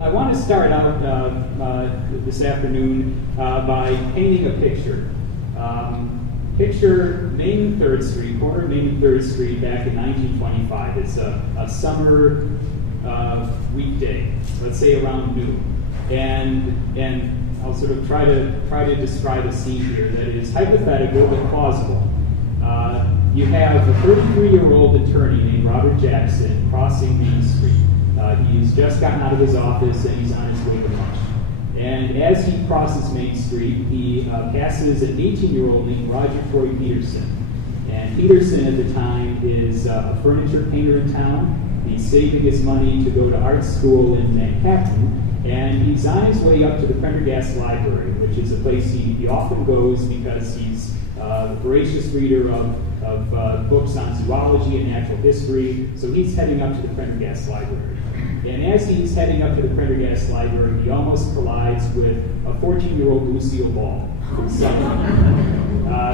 I want to start out this afternoon by painting a picture. Picture Main and 3rd Street, corner of Main and 3rd Street back in 1925. It's a summer weekday, let's say around noon. And I'll sort of try to describe a scene here that is hypothetical but plausible. You have a 33-year-old attorney named Robert Jackson crossing Main Street. He's just gotten out of his office and he's on his way to lunch. And as he crosses Main Street, he passes an 18-year-old named Roger Troy Peterson. And Peterson at the time is a furniture painter in town. He's saving his money to go to art school in Manhattan. And he's on his way up to the Prendergast Library, which is a place he often goes because he's a voracious reader of books on zoology and natural history. So he's heading up to the Prendergast Library. And as he's heading up to the Prendergast Library, he almost collides with a 14-year-old Lucille Ball,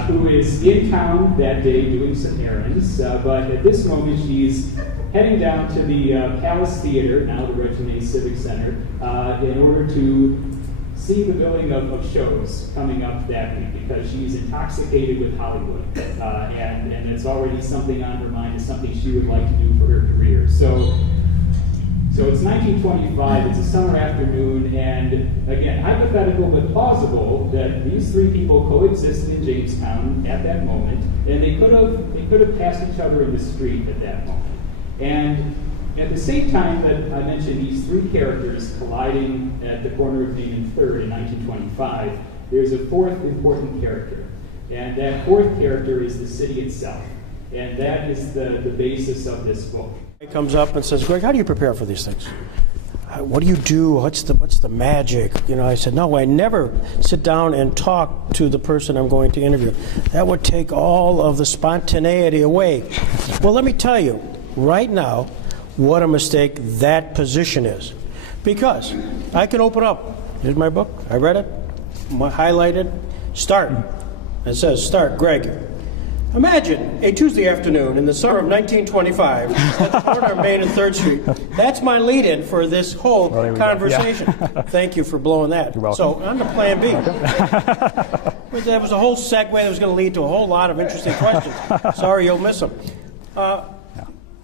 who is in town that day doing some errands. But at this moment, she's heading down to the Palace Theater, now the Lillian Ney Civic Center, in order to see the billing of shows coming up that week, because she's intoxicated with Hollywood. And it's already something on her mind, is something she would like to do for her career. So it's 1925, it's a summer afternoon, and again, hypothetical but plausible that these three people coexisted in Jamestown at that moment, and they could have passed each other in the street at that moment. And at the same time that I mentioned these three characters colliding at the corner of Main and 3rd in 1925, there's a fourth important character. And that fourth character is the city itself. And that is the basis of this book. He comes up and says, Greg, how do you prepare for these things? What do you do? What's the magic? You know, I said, no, I never sit down and talk to the person I'm going to interview. That would take all of the spontaneity away. Well, let me tell you, right now, what a mistake that position is. Because I can open up. Here's my book. I read it. Highlighted. Start. It says, start, Greg. Imagine a Tuesday afternoon in the summer of 1925 at the corner of Main and 3rd Street. That's my lead-in for this whole conversation. Yeah. Thank you for blowing that. You're welcome. So on to Plan B. That was a whole segue that was going to lead to a whole lot of interesting questions. Sorry, you'll miss them.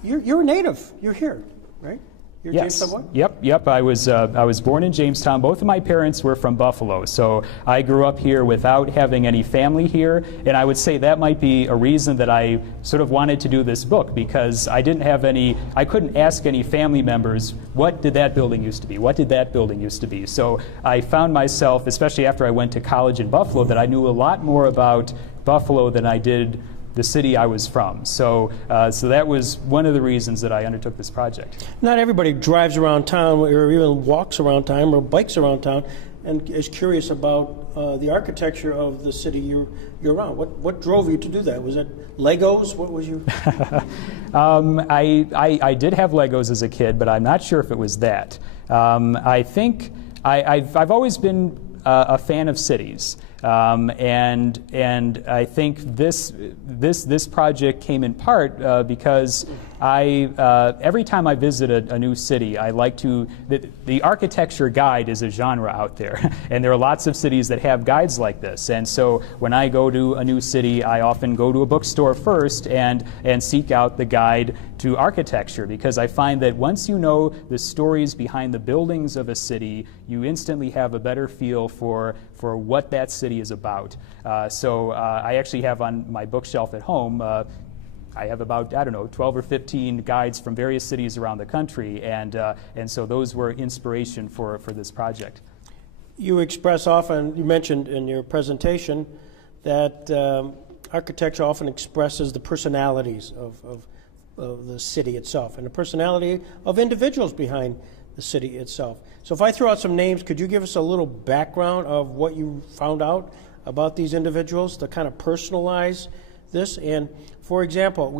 You're a native. You're here, right? You're Yes. Jamestown boy? Yep. I was born in Jamestown. Both of my parents were from Buffalo, so I grew up here without having any family here. And I would say that might be a reason that I sort of wanted to do this book, because I couldn't ask any family members, what did that building used to be? What did that building used to be? So I found myself, especially after I went to college in Buffalo, that I knew a lot more about Buffalo than I did the city I was from. So that was one of the reasons that I undertook this project. Not everybody drives around town or even walks around town or bikes around town and is curious about the architecture of the city you're around. What drove you to do that? Was it Legos? What was you? I did have Legos as a kid, but I'm not sure if it was that. I think I've always been a fan of cities. And I think this project came in part because every time I visit a new city, I like to, the architecture guide is a genre out there, and there are lots of cities that have guides like this. And so when I go to a new city, I often go to a bookstore first and seek out the guide to architecture, because I find that once you know the stories behind the buildings of a city, you instantly have a better feel for what that city is about. So I actually have on my bookshelf at home, I have about, 12 or 15 guides from various cities around the country, and so those were inspiration for this project. You express often, you mentioned in your presentation, that architecture often expresses the personalities of the city itself and the personality of individuals behind the city itself. So if I throw out some names, could you give us a little background of what you found out about these individuals to kind of personalize this? And for example,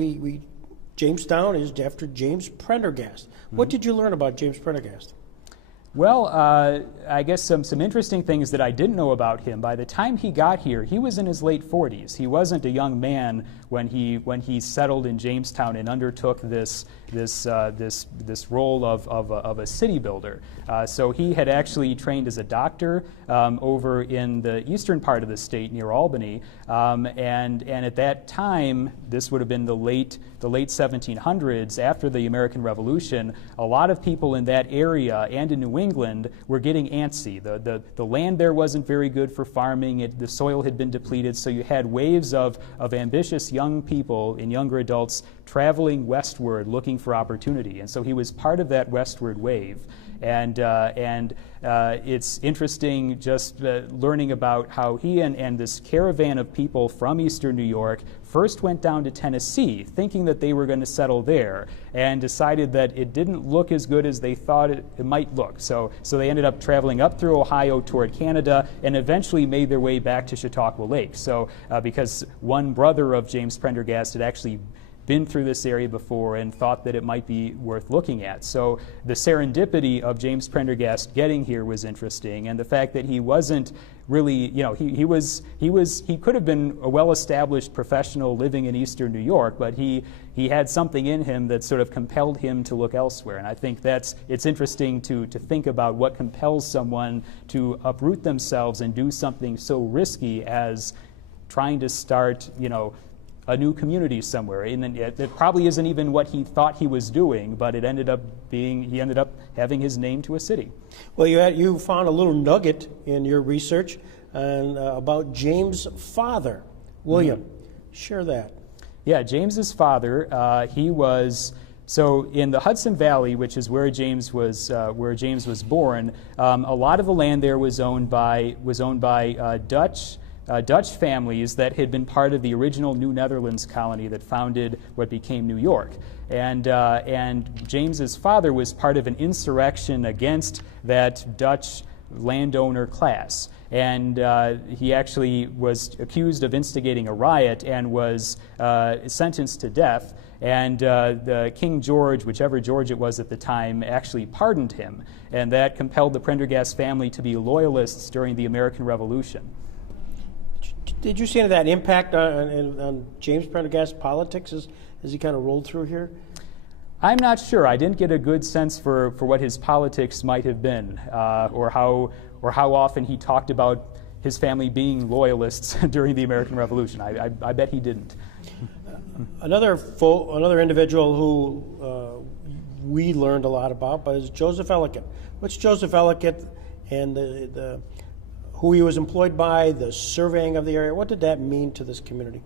Jamestown is after James Prendergast. Mm-hmm. What did you learn about James Prendergast? Well, I guess some interesting things that I didn't know about him. By the time he got here, he was in his late 40s. He wasn't a young man when he settled in Jamestown and undertook this this role of a city builder. So he had actually trained as a doctor over in the eastern part of the state near Albany, and at that time, this would have been the late 1700s, after the American Revolution. A lot of people in that area and in New England were getting antsy. The land there wasn't very good for farming. The soil had been depleted, so you had waves of ambitious young people and younger adults traveling westward looking for opportunity. And so he was part of that westward wave. And it's interesting just learning about how he and this caravan of people from eastern New York first went down to Tennessee, thinking that they were going to settle there, and decided that it didn't look as good as they thought it might look. So they ended up traveling up through Ohio toward Canada, and eventually made their way back to Chautauqua Lake. So because one brother of James Prendergast had actually been through this area before and thought that it might be worth looking at. So the serendipity of James Prendergast getting here was interesting, and the fact that he wasn't really, he could have been a well-established professional living in eastern New York, but he had something in him that sort of compelled him to look elsewhere. And I think it's interesting to think about what compels someone to uproot themselves and do something so risky as trying to start, a new community somewhere. And it probably isn't even what he thought he was doing, but he ended up having his name to a city. Well, you found a little nugget in your research about James' father, William. Share that. Yeah, James's father, he was... So in the Hudson Valley, which is where James was born, a lot of the land there was owned by Dutch families that had been part of the original New Netherlands colony that founded what became New York. And James's father was part of an insurrection against that Dutch landowner class. And he actually was accused of instigating a riot and was sentenced to death. And the King George, whichever George it was at the time, actually pardoned him. And that compelled the Prendergast family to be loyalists during the American Revolution. Did you see any of that impact on James Prendergast's politics as he kind of rolled through here? I'm not sure. I didn't get a good sense for what his politics might have been, or how often he talked about his family being loyalists during the American Revolution. I bet he didn't. Another individual who we learned a lot about is Joseph Ellicott. What's Joseph Ellicott and the who he was employed by, the surveying of the area? What did that mean to this community?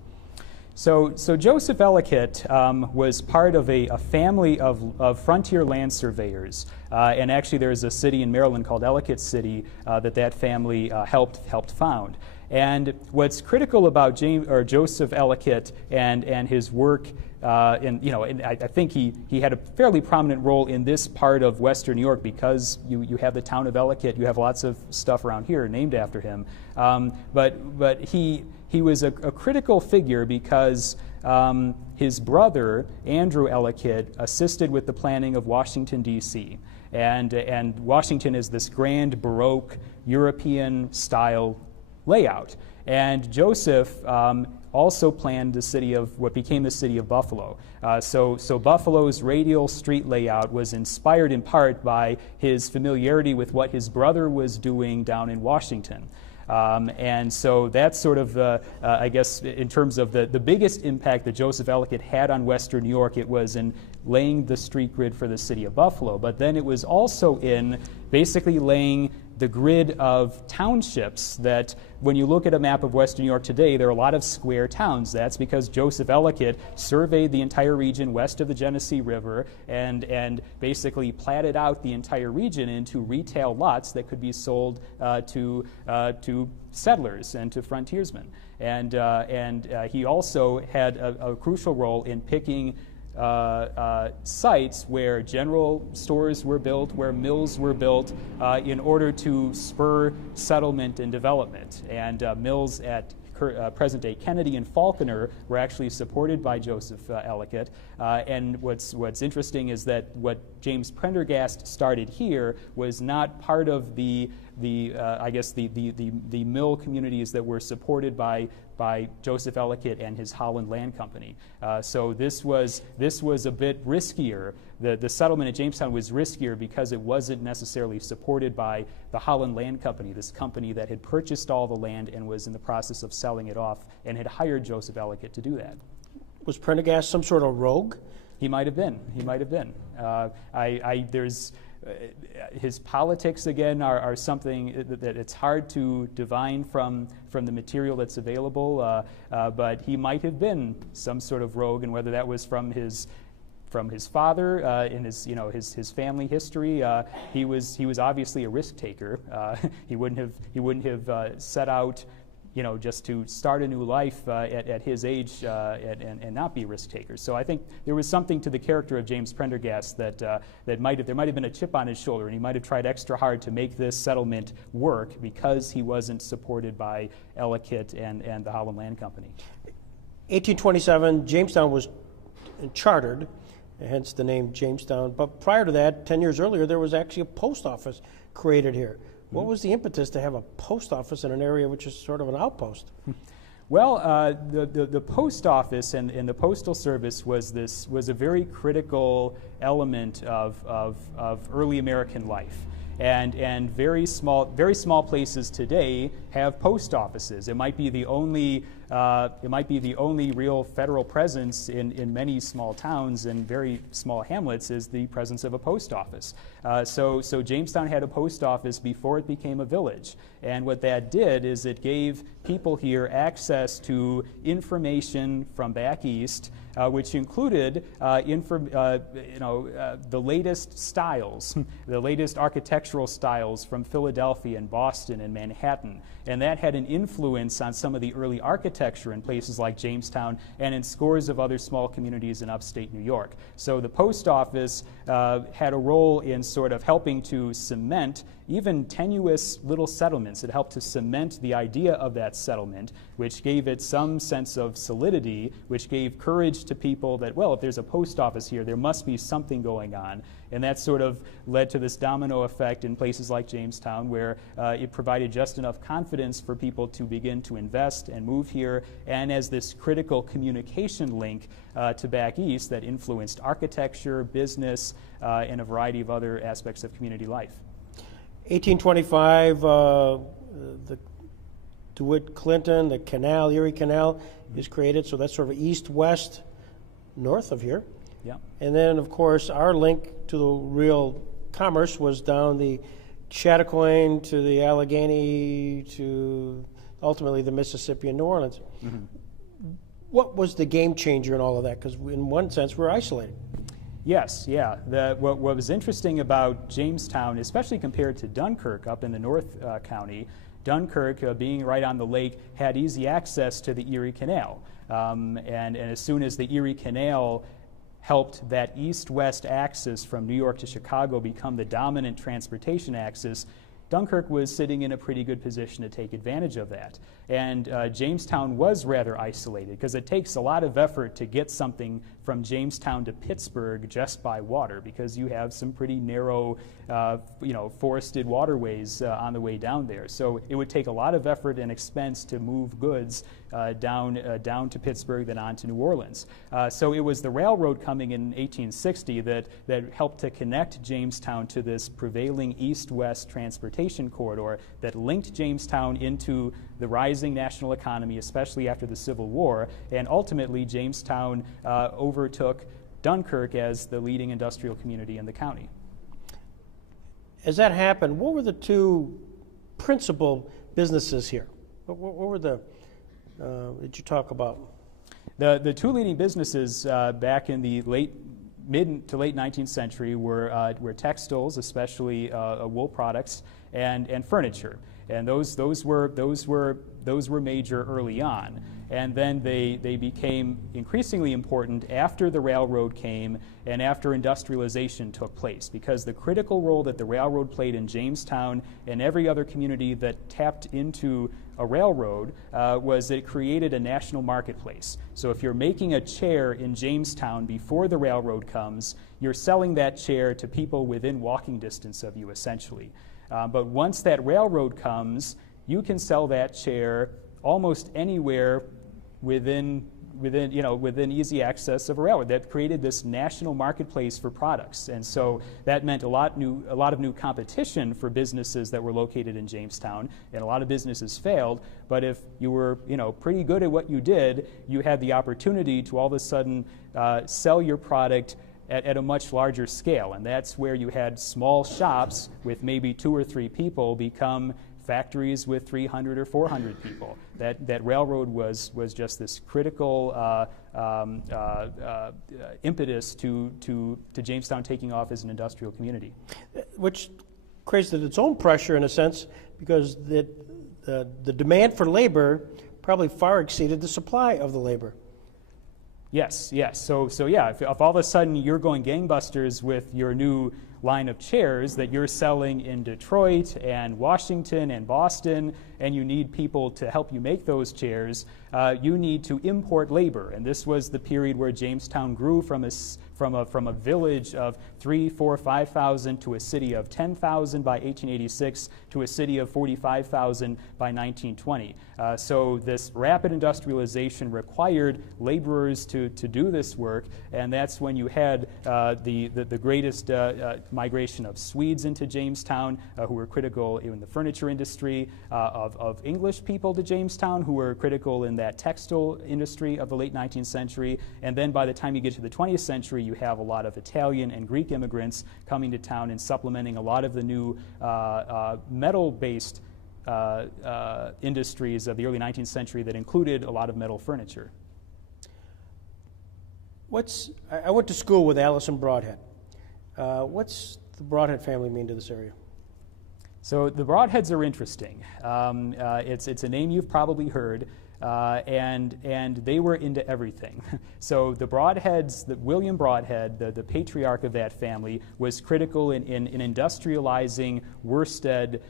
So Joseph Ellicott was part of a family of frontier land surveyors, and actually there's a city in Maryland called Ellicott City that family helped found. And what's critical about Joseph Ellicott and his work, and I think he had a fairly prominent role in this part of Western New York because you have the town of Ellicott, you have lots of stuff around here named after him. But he was a critical figure because his brother Andrew Ellicott assisted with the planning of Washington D.C. and Washington is this grand Baroque European style layout. And Joseph also planned the city of what became the city of Buffalo. So Buffalo's radial street layout was inspired in part by his familiarity with what his brother was doing down in Washington. And so that's sort of I guess, in terms of the biggest impact that Joseph Ellicott had on Western New York, it was in laying the street grid for the city of Buffalo. But then it was also in basically laying the grid of townships that when you look at a map of Western New York today, there are a lot of square towns. That's because Joseph Ellicott surveyed the entire region west of the Genesee River and basically platted out the entire region into retail lots that could be sold to settlers and to frontiersmen. And he also had a crucial role in picking sites where general stores were built, where mills were built, in order to spur settlement and development. And mills at present-day Kennedy and Falconer were actually supported by Joseph Ellicott. And what's interesting is that what James Prendergast started here was not part of the I guess the mill communities that were supported by Joseph Ellicott and his Holland Land Company. So this was a bit riskier. The settlement at Jamestown was riskier because it wasn't necessarily supported by the Holland Land Company, this company that had purchased all the land and was in the process of selling it off and had hired Joseph Ellicott to do that. Was Prendergast some sort of rogue? He might have been. He might have been. His politics, again, are something that it's hard to divine from the material that's available, but he might have been some sort of rogue, and whether that was from his father in his family history, he was obviously a risk taker. He wouldn't have set out just to start a new life at his age and not be a risk taker. So I think there was something to the character of James Prendergast that there might have been a chip on his shoulder, and he might have tried extra hard to make this settlement work because he wasn't supported by Ellicott and the Holland Land Company. 1827, Jamestown was chartered, hence the name Jamestown. But prior to that, 10 years earlier, there was actually a post office created here. What was the impetus to have a post office in an area which is sort of an outpost? Well, the post office and the postal service was a very critical element of early American life. And very small places today have post offices. It might be the only real federal presence in many small towns and very small hamlets is the presence of a post office. So Jamestown had a post office before it became a village, and what that did is it gave people here access to information from back east, which included the latest styles, the latest architectural styles from Philadelphia and Boston and Manhattan. And that had an influence on some of the early architecture in places like Jamestown and in scores of other small communities in upstate New York. So the post office had a role in sort of helping to cement even tenuous little settlements. It helped to cement the idea of that settlement, which gave it some sense of solidity, which gave courage to people that, well, if there's a post office here, there must be something going on. And that sort of led to this domino effect in places like Jamestown, where it provided just enough confidence for people to begin to invest and move here, and as this critical communication link to back east that influenced architecture, business, and a variety of other aspects of community life. 1825, the DeWitt Clinton, the canal, Erie Canal, is created, so that's sort of east-west, north of here. Yeah. And then, of course, our link to the real commerce was down the Chautauqua to the Allegheny to ultimately the Mississippi and New Orleans. Mm-hmm. What was the game changer in all of that? Because in one sense, we're isolated. Yes, yeah. What was interesting about Jamestown, especially compared to Dunkirk up in the North County, Dunkirk, being right on the lake, had easy access to the Erie Canal. And as soon as the Erie Canal helped that east-west axis from New York to Chicago become the dominant transportation axis, Dunkirk was sitting in a pretty good position to take advantage of that. And Jamestown was rather isolated because it takes a lot of effort to get something from Jamestown to Pittsburgh just by water, because you have some pretty narrow, forested waterways on the way down there. So it would take a lot of effort and expense to move goods down to Pittsburgh, then on to New Orleans. So it was the railroad coming in 1860 that helped to connect Jamestown to this prevailing east-west transportation corridor that linked Jamestown into the rising national economy, especially after the Civil War, and ultimately Jamestown overtook Dunkirk as the leading industrial community in the county. As that happened, what were the two principal businesses here? What were the that you talk about? The two leading businesses back in the mid to late 19th century were textiles, especially wool products, and furniture. And those were major early on. And then they became increasingly important after the railroad came and after industrialization took place, because the critical role that the railroad played in Jamestown and every other community that tapped into a railroad was that it created a national marketplace. So if you're making a chair in Jamestown before the railroad comes, you're selling that chair to people within walking distance of you, essentially. But once that railroad comes, you can sell that chair almost anywhere within easy access of a railroad. That created this national marketplace for products, and so that meant a lot of new competition for businesses that were located in Jamestown, and a lot of businesses failed. But if you were pretty good at what you did, you had the opportunity to all of a sudden sell your product at a much larger scale, and that's where you had small shops with maybe 2 or 3 people become factories with 300 or 400 people. That railroad was just this critical impetus to Jamestown taking off as an industrial community. Which created its own pressure in a sense, because the demand for labor probably far exceeded the supply of the labor. Yes. So yeah, if all of a sudden you're going gangbusters with your new line of chairs that you're selling in Detroit and Washington and Boston, and you need people to help you make those chairs, you need to import labor. And this was the period where Jamestown grew from a village of 3,000, 4,000, 5,000 to a city of 10,000 by 1886 to a city of 45,000 by 1920. So this rapid industrialization required laborers to do this work, and that's when you had the greatest migration of Swedes into Jamestown, who were critical in the furniture industry, of English people to Jamestown, who were critical in that textile industry of the late 19th century. And then by the time you get to the 20th century, you have a lot of Italian and Greek immigrants coming to town and supplementing a lot of the new metal-based industries of the early 19th century that included a lot of metal furniture. I went to school with Allison Broadhead. What's the Broadhead family mean to this area? So the Broadheads are interesting. It's a name you've probably heard, and they were into everything. So the Broadheads, William Broadhead, the patriarch of that family, was critical in industrializing worsted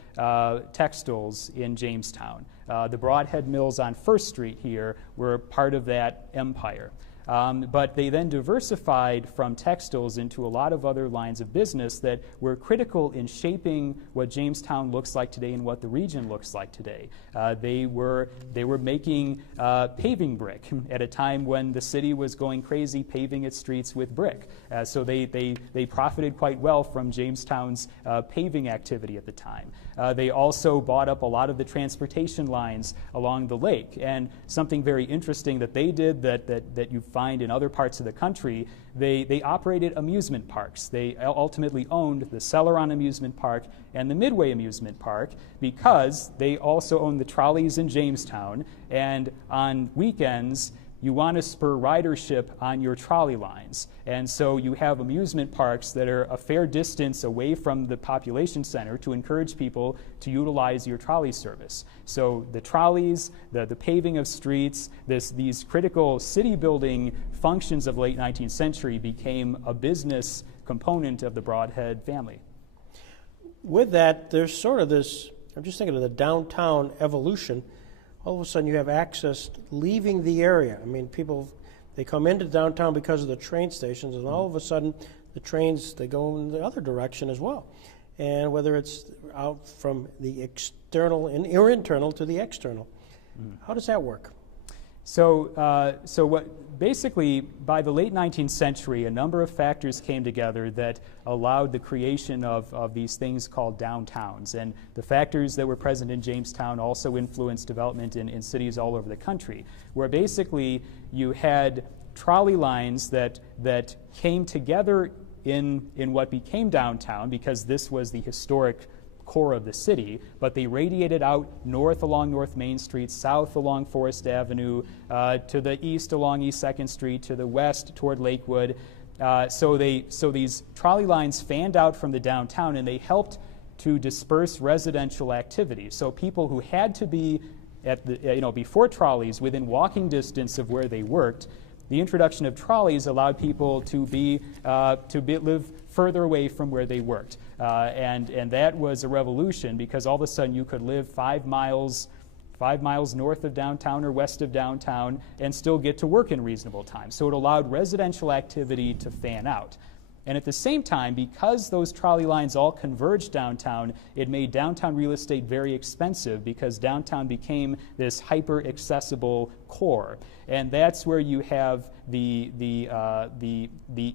textiles in Jamestown. The Broadhead mills on First Street here were part of that empire. But they then diversified from textiles into a lot of other lines of business that were critical in shaping what Jamestown looks like today and what the region looks like today. They were making paving brick at a time when the city was going crazy paving its streets with brick. So they profited quite well from Jamestown's paving activity at the time. They also bought up a lot of the transportation lines along the lake. And something very interesting that they did that you find in other parts of the country, they operated amusement parks. They ultimately owned the Celeron Amusement Park and the Midway Amusement Park because they also owned the trolleys in Jamestown, and on weekends you want to spur ridership on your trolley lines. And so you have amusement parks that are a fair distance away from the population center to encourage people to utilize your trolley service. So the trolleys, the paving of streets, these critical city building functions of the late 19th century became a business component of the Broadhead family. With that, there's sort of this, I'm just thinking of the downtown evolution. All of a sudden you have access leaving the area. I mean, people, they come into downtown because of the train stations, and all of a sudden the trains, they go in the other direction as well. And whether it's out from the external or internal to the external. How does that work? So what basically, by the late 19th century, a number of factors came together that allowed the creation of these things called downtowns. And the factors that were present in Jamestown also influenced development in cities all over the country, where basically you had trolley lines that came together in what became downtown, because this was the historic core of the city, but they radiated out north along North Main Street, south along Forest Avenue, to the east along East 2nd Street, to the west toward Lakewood. So these trolley lines fanned out from the downtown, and they helped to disperse residential activity. So people who had to be at the, before trolleys within walking distance of where they worked, the introduction of trolleys allowed people to live further away from where they worked. And that was a revolution, because all of a sudden you could live 5 miles north of downtown or west of downtown and still get to work in reasonable time. So it allowed residential activity to fan out. And at the same time, because those trolley lines all converged downtown, it made downtown real estate very expensive because downtown became this hyper-accessible core. And that's where you have the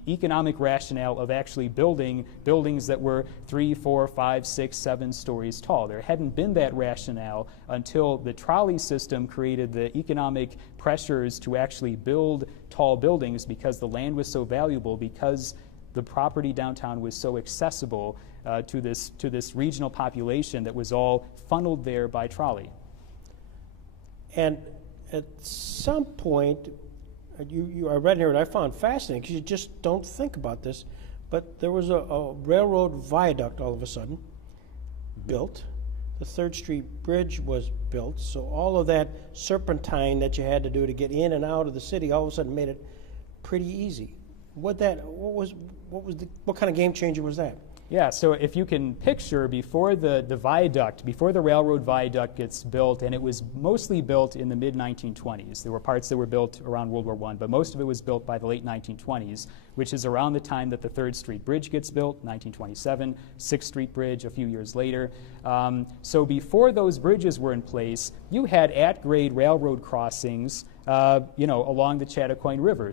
economic rationale of actually building buildings that were 3, 4, 5, 6, 7 stories tall. There hadn't been that rationale until the trolley system created the economic pressures to actually build tall buildings because the land was so valuable, because the property downtown was so accessible to this regional population that was all funneled there by trolley. And at some point, I read here and I found fascinating because you just don't think about this, but there was a railroad viaduct all of a sudden built. The 3rd Street Bridge was built, so all of that serpentine that you had to do to get in and out of the city all of a sudden made it pretty easy. What kind of game changer was that? Yeah, so if you can picture before the viaduct, before the railroad viaduct gets built, and it was mostly built in the mid-1920s. There were parts that were built around World War I, but most of it was built by the late 1920s, which is around the time that the 3rd Street Bridge gets built, 1927, 6th Street Bridge a few years later. So before those bridges were in place, you had at-grade railroad crossings, along the Chattacoin River.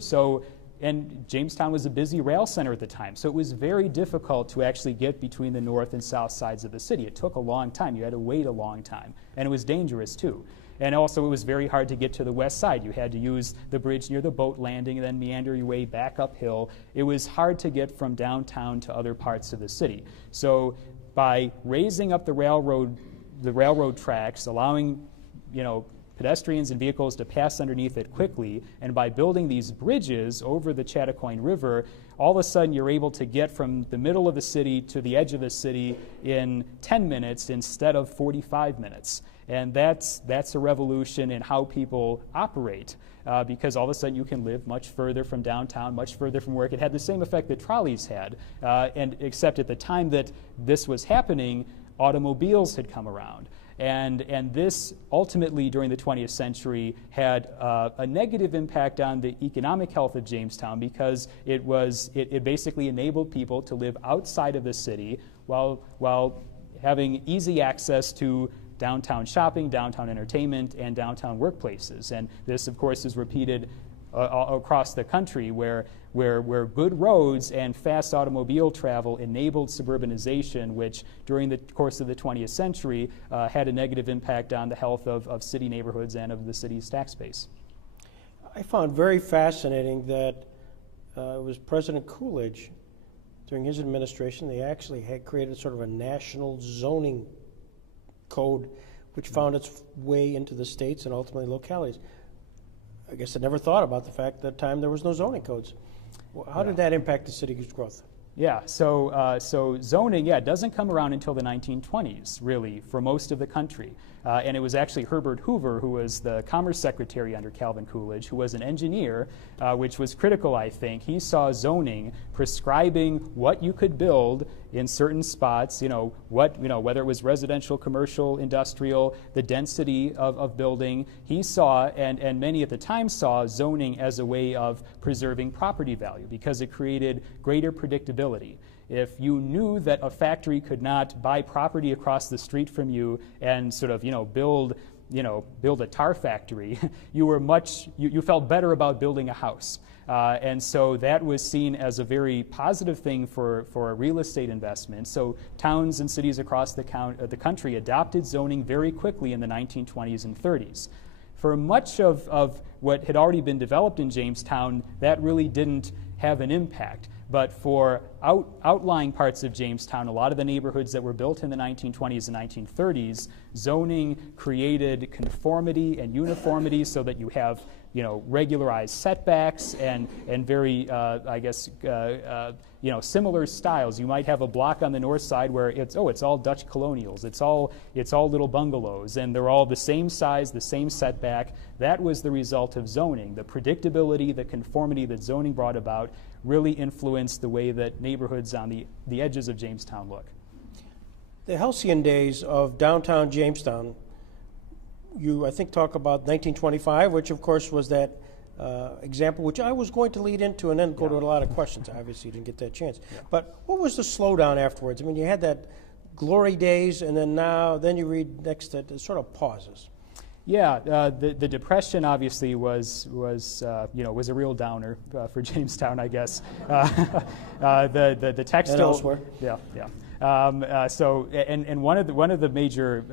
And Jamestown was a busy rail center at the time, so it was very difficult to actually get between the north and south sides of the city. It took a long time. You had to wait a long time, and it was dangerous too. And also it was very hard to get to the west side. You had to use the bridge near the boat landing and then meander your way back uphill. It was hard to get from downtown to other parts of the city. So by raising up the railroad tracks, allowing pedestrians and vehicles to pass underneath it quickly, and by building these bridges over the Chattacoin River, all of a sudden you're able to get from the middle of the city to the edge of the city in 10 minutes instead of 45 minutes. And that's a revolution in how people operate, because all of a sudden you can live much further from downtown, much further from work. It had the same effect that trolleys had, and except at the time that this was happening, automobiles had come around. And this ultimately during the 20th century had a negative impact on the economic health of Jamestown because it basically enabled people to live outside of the city while having easy access to downtown shopping, downtown entertainment, and downtown workplaces. And this, of course, is repeated across the country where good roads and fast automobile travel enabled suburbanization, which during the course of the 20th century had a negative impact on the health of city neighborhoods and of the city's tax base. I found very fascinating that it was President Coolidge, during his administration, they actually had created sort of a national zoning code which found its way into the states and ultimately localities. I guess I never thought about the fact that at the time there was no zoning codes. How did that impact the city's growth? Yeah, so zoning, doesn't come around until the 1920s, really, for most of the country. And it was actually Herbert Hoover, who was the Commerce Secretary under Calvin Coolidge, who was an engineer, which was critical, I think. He saw zoning prescribing what you could build in certain spots, whether it was residential, commercial, industrial, the density of building. He saw, and many at the time saw, zoning as a way of preserving property value because it created greater predictability. If you knew that a factory could not buy property across the street from you and sort of, build a tar factory, you felt better about building a house. And so that was seen as a very positive thing for a real estate investment. So towns and cities across the country adopted zoning very quickly in the 1920s and 30s. For much of what had already been developed in Jamestown, that really didn't have an impact. But for outlying parts of Jamestown, a lot of the neighborhoods that were built in the 1920s and 1930s, zoning created conformity and uniformity so that you have regularized setbacks and very similar styles. You might have a block on the north side where it's all Dutch colonials, it's all little bungalows, and they're all the same size, the same setback. That was the result of zoning. The predictability, the conformity that zoning brought about really influenced the way that neighborhoods on the edges of Jamestown look. The halcyon days of downtown Jamestown, you, I think, talk about 1925, which of course was that example, which I was going to lead into and then go to a lot of questions. Obviously, you didn't get that chance. But what was the slowdown afterwards? I mean, you had that glory days, and then you read next that it sort of pauses. Yeah, the Depression obviously was a real downer for Jamestown, I guess. The textile and elsewhere. And one of the major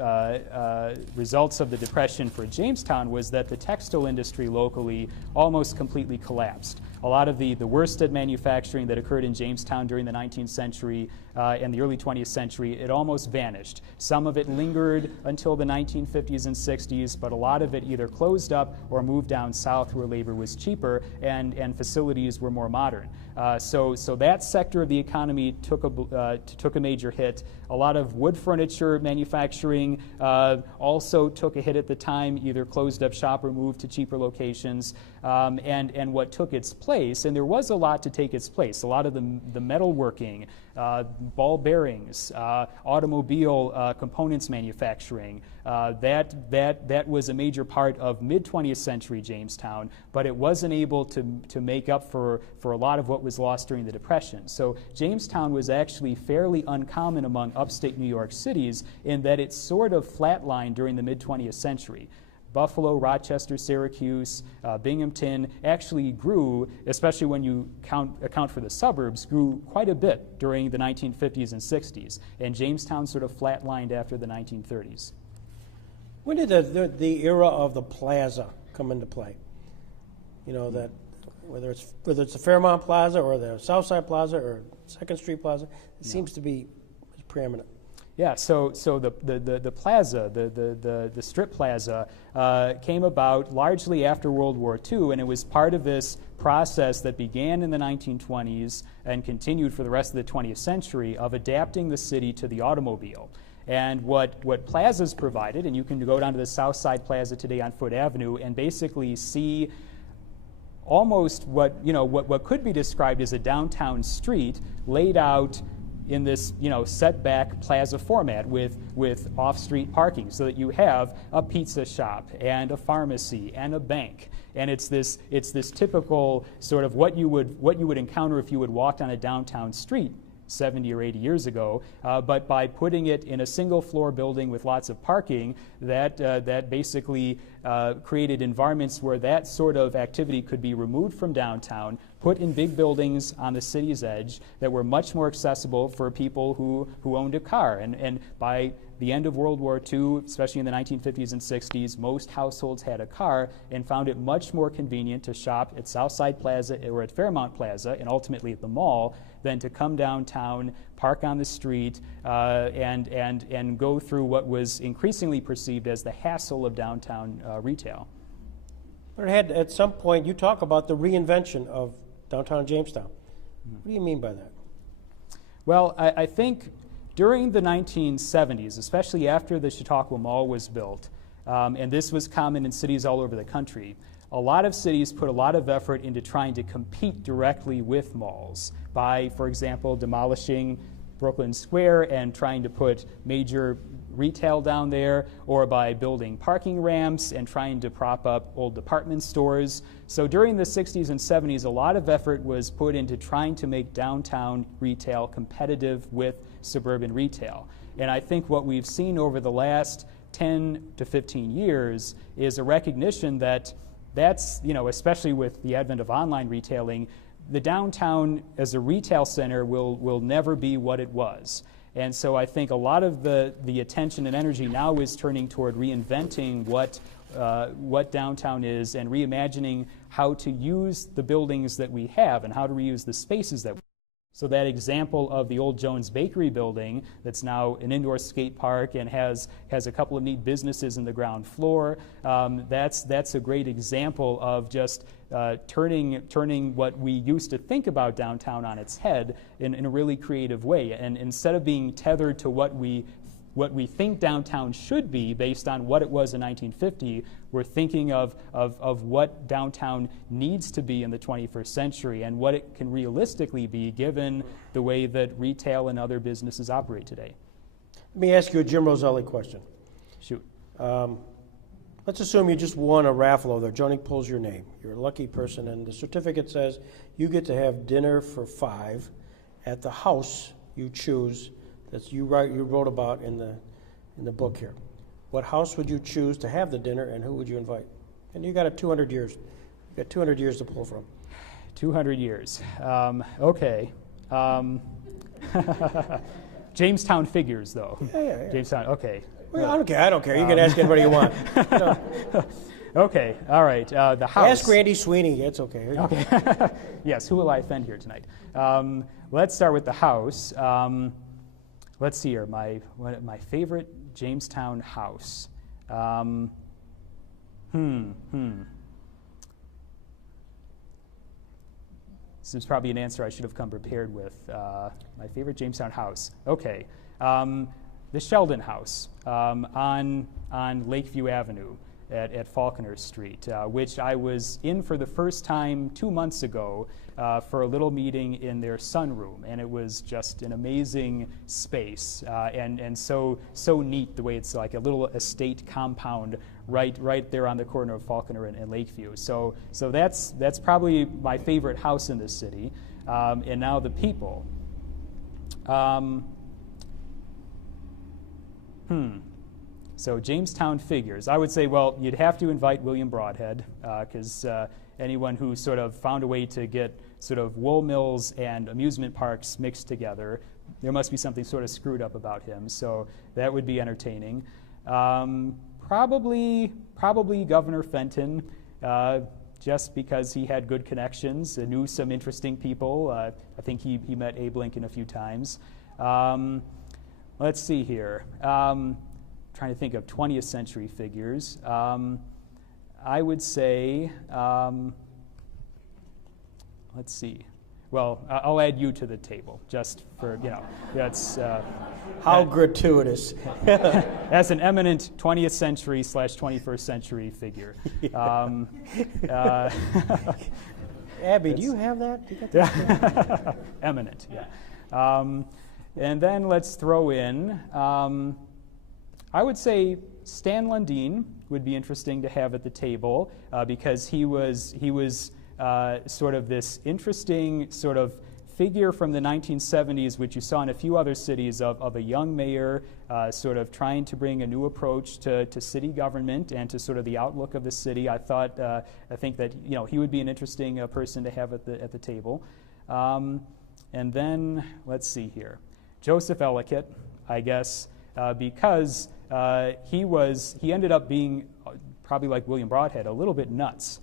results of the Depression for Jamestown was that the textile industry locally almost completely collapsed. A lot of the worsted manufacturing that occurred in Jamestown during the 19th century and the early 20th century, it almost vanished. Some of it lingered until the 1950s and 60s, but a lot of it either closed up or moved down south where labor was cheaper and facilities were more modern. So that sector of the economy took a major hit. A lot of wood furniture manufacturing also took a hit at the time, either closed up shop or moved to cheaper locations. And what took its place, and there was a lot to take its place, a lot of the metalworking, ball bearings, automobile components manufacturing, that was a major part of mid-20th century Jamestown, but it wasn't able to make up for a lot of what was lost during the Depression. So Jamestown was actually fairly uncommon among upstate New York cities in that it sort of flatlined during the mid-20th century. Buffalo, Rochester, Syracuse, Binghamton actually grew, especially when you account for the suburbs, grew quite a bit during the 1950s and 60s. And Jamestown sort of flatlined after the 1930s. When did the era of the plaza come into play? You know, that whether it's the Fairmount Plaza or the Southside Plaza or Second Street Plaza, it seems to be preeminent. Yeah, so the plaza, the strip plaza, came about largely after World War II, and it was part of this process that began in the 1920s and continued for the rest of the 20th century of adapting the city to the automobile. And what plazas provided, and you can go down to the Southside Plaza today on Foote Avenue and basically see almost what could be described as a downtown street laid out in this setback plaza format with off-street parking, so that you have a pizza shop and a pharmacy and a bank, and it's this typical sort of what you would encounter if you would walk down a downtown street 70 or 80 years ago, but by putting it in a single-floor building with lots of parking, that basically created environments where that sort of activity could be removed from downtown, put in big buildings on the city's edge that were much more accessible for people who owned a car. And by the end of World War II, especially in the 1950s and 60s, most households had a car and found it much more convenient to shop at Southside Plaza or at Fairmount Plaza and ultimately at the mall than to come downtown, park on the street, and go through what was increasingly perceived as the hassle of downtown retail. But at some point, you talk about the reinvention of downtown Jamestown. What do you mean by that? Well, I think during the 1970s, especially after the Chautauqua Mall was built, and this was common in cities all over the country, a lot of cities put a lot of effort into trying to compete directly with malls by, for example, demolishing Brooklyn Square and trying to put major retail down there, or by building parking ramps and trying to prop up old department stores. So during the 60s and 70s, a lot of effort was put into trying to make downtown retail competitive with suburban retail. And I think what we've seen over the last 10 to 15 years is a recognition that's, especially with the advent of online retailing, the downtown as a retail center will never be what it was. And so I think a lot of the attention and energy now is turning toward reinventing what downtown is and reimagining how to use the buildings that we have and how to reuse the spaces that we have. So that example of the old Jones Bakery building that's now an indoor skate park and has a couple of neat businesses in the ground floor, that's a great example of just turning what we used to think about downtown on its head in a really creative way. And instead of being tethered to what we think downtown should be based on what it was in 1950, we're thinking of what downtown needs to be in the 21st century and what it can realistically be given the way that retail and other businesses operate today. Let me ask you a Jim Roselli question. Shoot. Let's assume you just won a raffle over there. Joni pulls your name. You're a lucky person, and the certificate says you get to have dinner for 5 at the house you choose that you wrote about in the book here. What house would you choose to have the dinner, and who would you invite? And you got 200 years. You got 200 years to pull from. 200 years. Okay. Jamestown figures, though. Yeah. Jamestown. Okay. Well, I don't care. You can ask anybody you want. No. Okay. All right. The house. Ask Randy Sweeney. It's okay. Okay. Yes. Who will I offend here tonight? Let's start with the house. Let's see here. My favorite Jamestown house. This is probably an answer I should have come prepared with. My favorite Jamestown house. Okay. The Sheldon House on Lakeview Avenue at Falconer Street, which I was in for the first time 2 months ago for a little meeting in their sunroom, and it was just an amazing space and so neat the way it's like a little estate compound right there on the corner of Falconer and Lakeview. So that's probably my favorite house in the city. And now the people. So Jamestown figures. I would say, well, you'd have to invite William Broadhead, because anyone who sort of found a way to get sort of wool mills and amusement parks mixed together, there must be something sort of screwed up about him. So that would be entertaining. Probably Governor Fenton, just because he had good connections, knew some interesting people. I think he met Abe Lincoln a few times. Let's see here. Trying to think of 20th century figures. I would say, let's see. Well, I'll add you to the table, just for, that's... How gratuitous. As an eminent 20th century / 21st century figure. Abby, do you have that? Do you got that? Eminent, yeah. And then let's throw in, I would say Stan Lundeen would be interesting to have at the table, because he was sort of this interesting sort of figure from the 1970s, which you saw in a few other cities, of a young mayor sort of trying to bring a new approach to city government and to sort of the outlook of the city. I think that he would be an interesting person to have at the table. And then let's see here, Joseph Ellicott, I guess, because he ended up being probably like William Broadhead, a little bit nuts.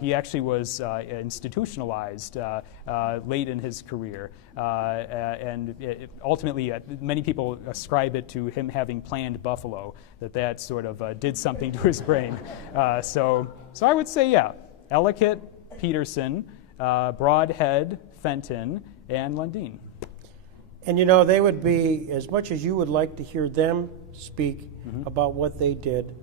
He actually was institutionalized late in his career, and ultimately many people ascribe it to him having planned Buffalo, that sort of did something to his brain. So I would say, yeah, Ellicott, Peterson, Broadhead, Fenton, and Lundeen. And they would be, as much as you would like to hear them speak about what they did,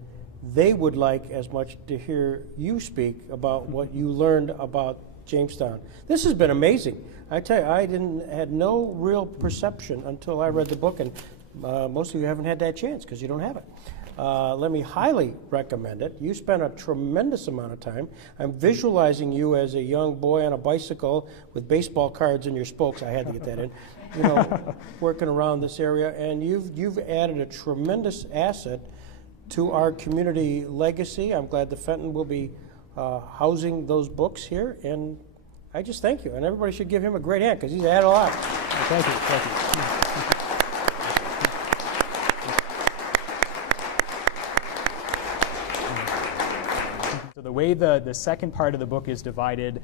they would like as much to hear you speak about what you learned about Jamestown. This has been amazing. I tell you, I had no real perception until I read the book, and most of you haven't had that chance because you don't have it. Let me highly recommend it. You spent a tremendous amount of time. I'm visualizing you as a young boy on a bicycle with baseball cards in your spokes. I had to get that in. Working around this area, and you've added a tremendous asset to our community legacy. I'm glad the Fenton will be housing those books here, and I just thank you. And everybody should give him a great hand because he's added a lot. Thank you. So the way the second part of the book is divided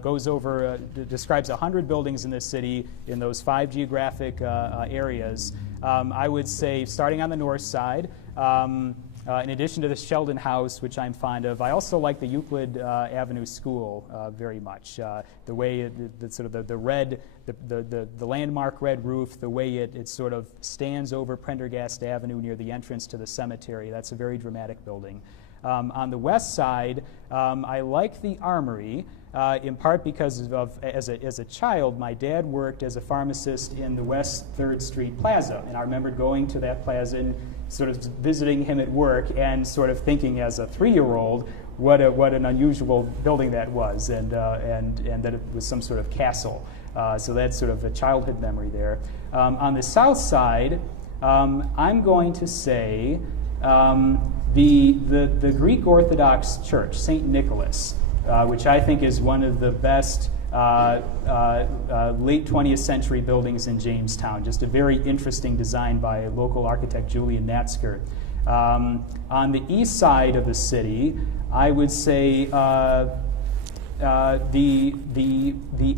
goes over, describes 100 buildings in this city in those 5 geographic areas. I would say, starting on the north side, in addition to the Sheldon House, which I'm fond of, I also like the Euclid Avenue School very much. The way the red, the landmark red roof, the way it sort of stands over Prendergast Avenue near the entrance to the cemetery. That's a very dramatic building. On the west side, I like the Armory, in part because as a child, my dad worked as a pharmacist in the West 3rd Street Plaza, and I remember going to that plaza and sort of visiting him at work and sort of thinking as a 3-year-old what an unusual building that was, and that it was some sort of castle. So that's sort of a childhood memory there. On the south side, I'm going to say the Greek Orthodox Church, St. Nicholas, which I think is one of the best late 20th century buildings in Jamestown. Just a very interesting design by local architect Julian Natzker. On the east side of the city, I would say the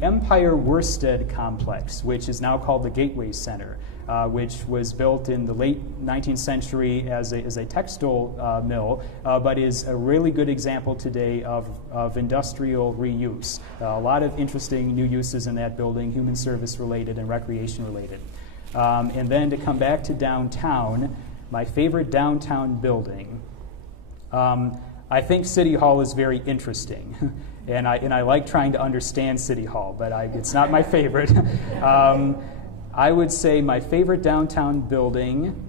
Empire Worsted complex, which is now called the Gateway Center, which was built in the late 19th century as a textile mill, but is a really good example today of industrial reuse. A lot of interesting new uses in that building, human service related and recreation related. And then to come back to downtown, my favorite downtown building, I think City Hall is very interesting. And I like trying to understand City Hall, but it's not my favorite. I would say my favorite downtown building,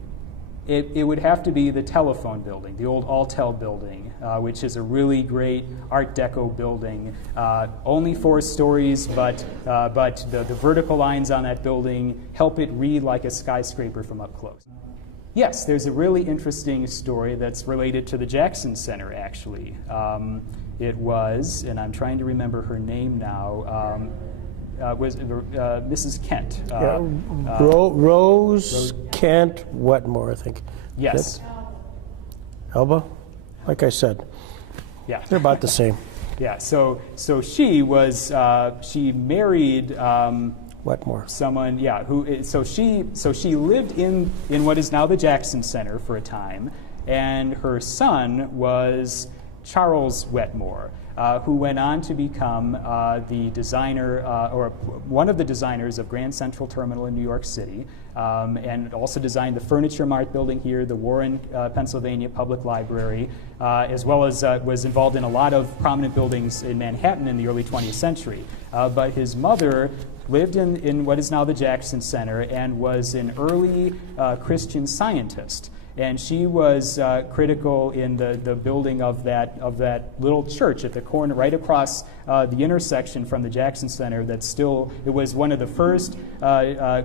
it would have to be the telephone building, the old Altel building, which is a really great Art Deco building. Only 4 stories, but the vertical lines on that building help it read like a skyscraper from up close. Yes, there's a really interesting story that's related to the Jackson Center, actually. It was, and I'm trying to remember her name now, was Mrs. Kent. Rose Kent Wetmore, I think. Yes. Elba? Like I said. Yeah. They're about the same. Yeah, so she was, she married Wetmore. someone, yeah, so she lived in what is now the Jackson Center for a time, and her son was Charles Wetmore, who went on to become the designer, or one of the designers of Grand Central Terminal in New York City, and also designed the Furniture Mart building here, the Warren, Pennsylvania Public Library, as well as was involved in a lot of prominent buildings in Manhattan in the early 20th century. But his mother lived in what is now the Jackson Center and was an early Christian Scientist. And she was critical in the building of that little church at the corner, right across the intersection from the Jackson Center. It was one of the first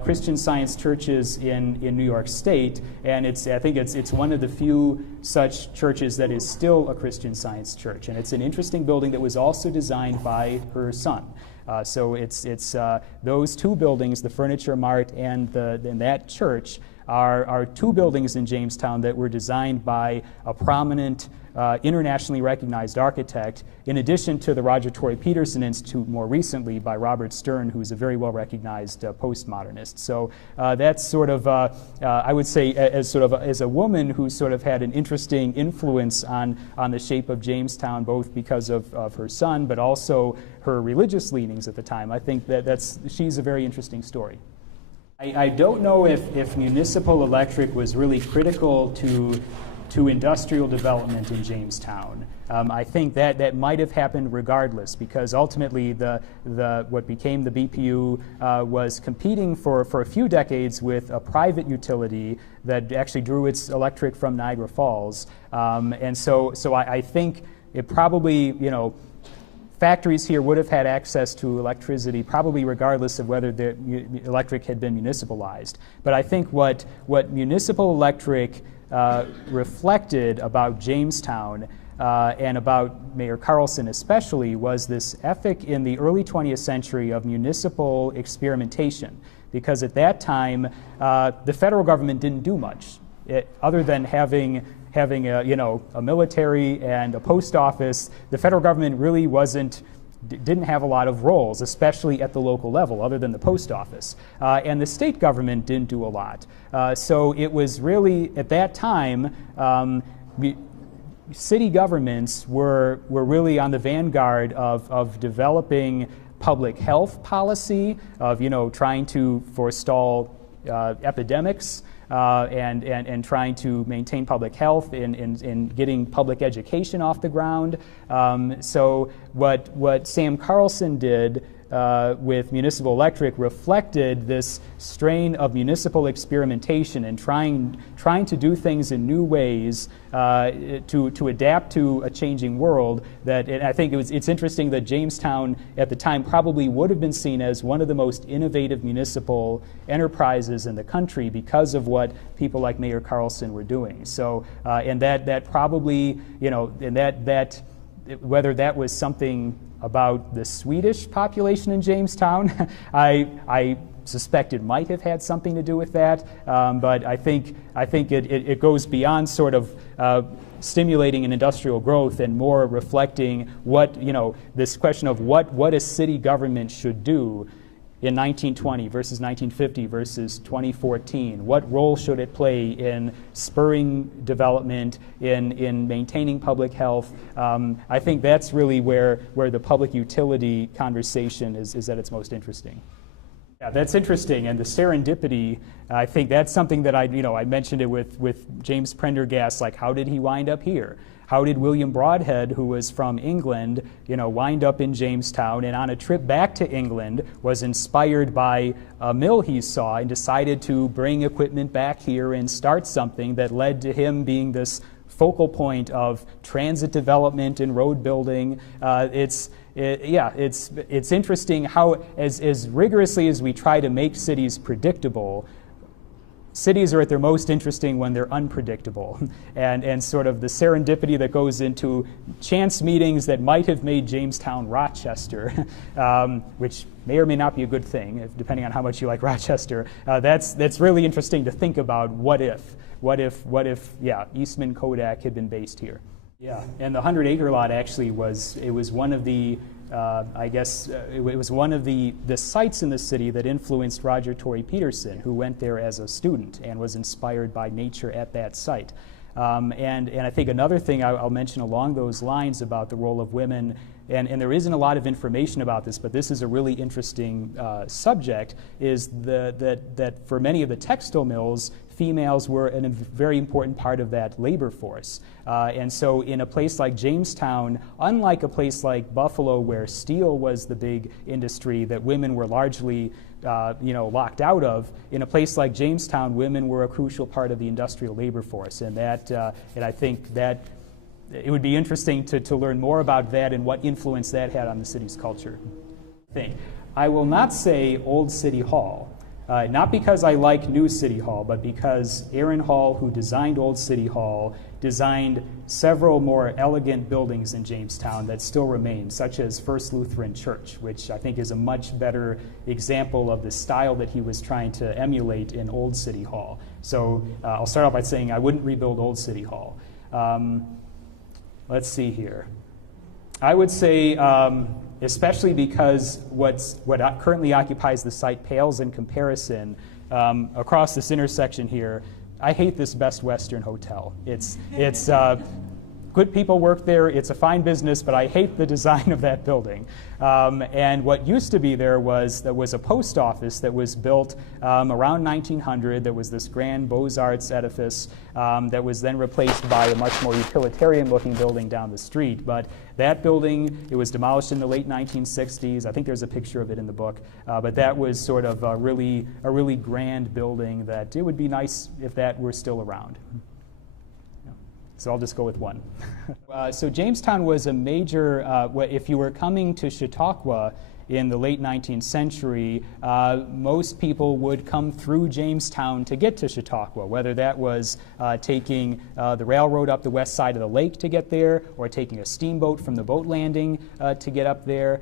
Christian Science churches in New York State, and I think it's one of the few such churches that is still a Christian Science church. And it's an interesting building that was also designed by her son. So it's those 2 buildings, the Furniture Mart and that church, are 2 buildings in Jamestown that were designed by a prominent, internationally recognized architect, in addition to the Roger Tory Peterson Institute more recently by Robert Stern, who's a very well-recognized postmodernist. So that's sort of, I would say, as a woman who sort of had an interesting influence on the shape of Jamestown, both because of her son, but also her religious leanings at the time. I think she's a very interesting story. I don't know if municipal electric was really critical to industrial development in Jamestown. I think that might have happened regardless, because ultimately what became the BPU was competing for a few decades with a private utility that actually drew its electric from Niagara Falls. And so I think it probably, factories here would have had access to electricity probably regardless of whether the electric had been municipalized. But I think what municipal electric reflected about Jamestown and about Mayor Carlson especially was this ethic in the early 20th century of municipal experimentation. Because at that time, the federal government didn't do much other than having a military and a post office. The federal government really didn't have a lot of roles, especially at the local level, other than the post office. And the state government didn't do a lot. So it was really, at that time, city governments were really on the vanguard of developing public health policy, of trying to forestall epidemics, and trying to maintain public health in getting public education off the ground. So what Sam Carlson did with municipal electric reflected this strain of municipal experimentation and trying to do things in new ways to adapt to a changing world. And I think it's interesting that Jamestown at the time probably would have been seen as one of the most innovative municipal enterprises in the country because of what people like Mayor Carlson were doing. So and that probably, and that whether that was something about the Swedish population in Jamestown, I suspect it might have had something to do with that, but I think it goes beyond sort of stimulating an industrial growth and more reflecting what, this question of what a city government should do in 1920 versus 1950 versus 2014. What role should it play in spurring development, in maintaining public health? I think that's really where the public utility conversation is at its most interesting. Yeah, that's interesting, and the serendipity, I think that's something that I mentioned it with James Prendergast, like how did he wind up here? How did William Broadhead, who was from England, wind up in Jamestown, and on a trip back to England was inspired by a mill he saw and decided to bring equipment back here and start something that led to him being this focal point of transit development and road building. It's interesting how, as rigorously as we try to make cities predictable, cities are at their most interesting when they're unpredictable, and sort of the serendipity that goes into chance meetings that might have made Jamestown Rochester, which may or may not be a good thing, depending on how much you like Rochester. That's really interesting to think about. What if Eastman Kodak had been based here? Yeah, and the 100-acre lot actually was one of the it was one of the sites in the city that influenced Roger Torrey Peterson, who went there as a student and was inspired by nature at that site. And I think another thing I'll mention along those lines about the role of women, and there isn't a lot of information about this, but this is a really interesting subject, is that for many of the textile mills, females were a very important part of that labor force. And so in a place like Jamestown, unlike a place like Buffalo where steel was the big industry that women were largely locked out of, in a place like Jamestown, women were a crucial part of the industrial labor force. And I think that it would be interesting to learn more about that and what influence that had on the city's culture. I will not say Old City Hall. Not because I like New City Hall, but because Aaron Hall, who designed Old City Hall, designed several more elegant buildings in Jamestown that still remain, such as First Lutheran Church, which I think is a much better example of the style that he was trying to emulate in Old City Hall. So I'll start off by saying I wouldn't rebuild Old City Hall. Let's see here. I would say, especially because what currently occupies the site pales in comparison, across this intersection here, I hate this Best Western Hotel. It's good people work there. It's a fine business, but I hate the design of that building. And what used to be there was a post office that was built around 1900. There was this grand Beaux-Arts edifice that was then replaced by a much more utilitarian-looking building down the street. But that building, it was demolished in the late 1960s. I think there's a picture of it in the book. But that was sort of a really grand building that it would be nice if that were still around. So I'll just go with one. So Jamestown was a major, if you were coming to Chautauqua in the late 19th century, most people would come through Jamestown to get to Chautauqua, whether that was taking the railroad up the west side of the lake to get there, or taking a steamboat from the boat landing to get up there,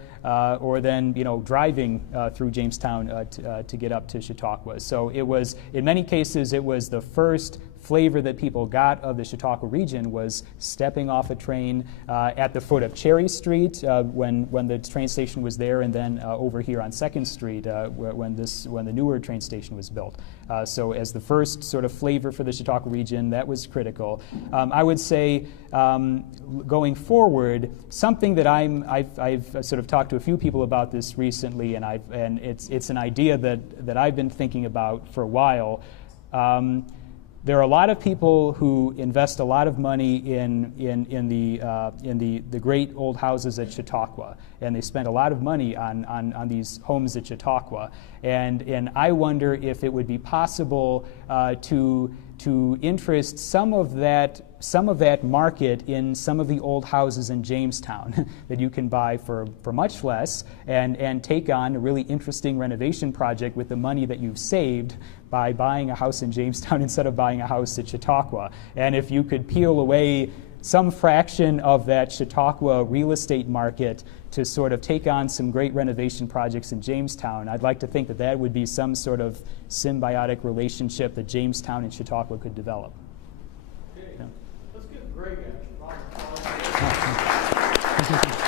or then driving through Jamestown to get up to Chautauqua. So it was, in many cases, it was the first flavor that people got of the Chautauqua region was stepping off a train at the foot of Cherry Street when the train station was there, and then over here on 2nd Street when the newer train station was built. So as the first sort of flavor for the Chautauqua region, that was critical. I would say going forward, something that I've sort of talked to a few people about this recently, and it's an idea that I've been thinking about for a while. There are a lot of people who invest a lot of money in the great old houses at Chautauqua, and they spend a lot of money on these homes at Chautauqua. And I wonder if it would be possible to interest some of that market in some of the old houses in Jamestown that you can buy for much less, and take on a really interesting renovation project with the money that you've saved by buying a house in Jamestown instead of buying a house at Chautauqua. And if you could peel away some fraction of that Chautauqua real estate market to sort of take on some great renovation projects in Jamestown, I'd like to think that that would be some sort of symbiotic relationship that Jamestown and Chautauqua could develop. Okay. Yeah. Let's get Greg out.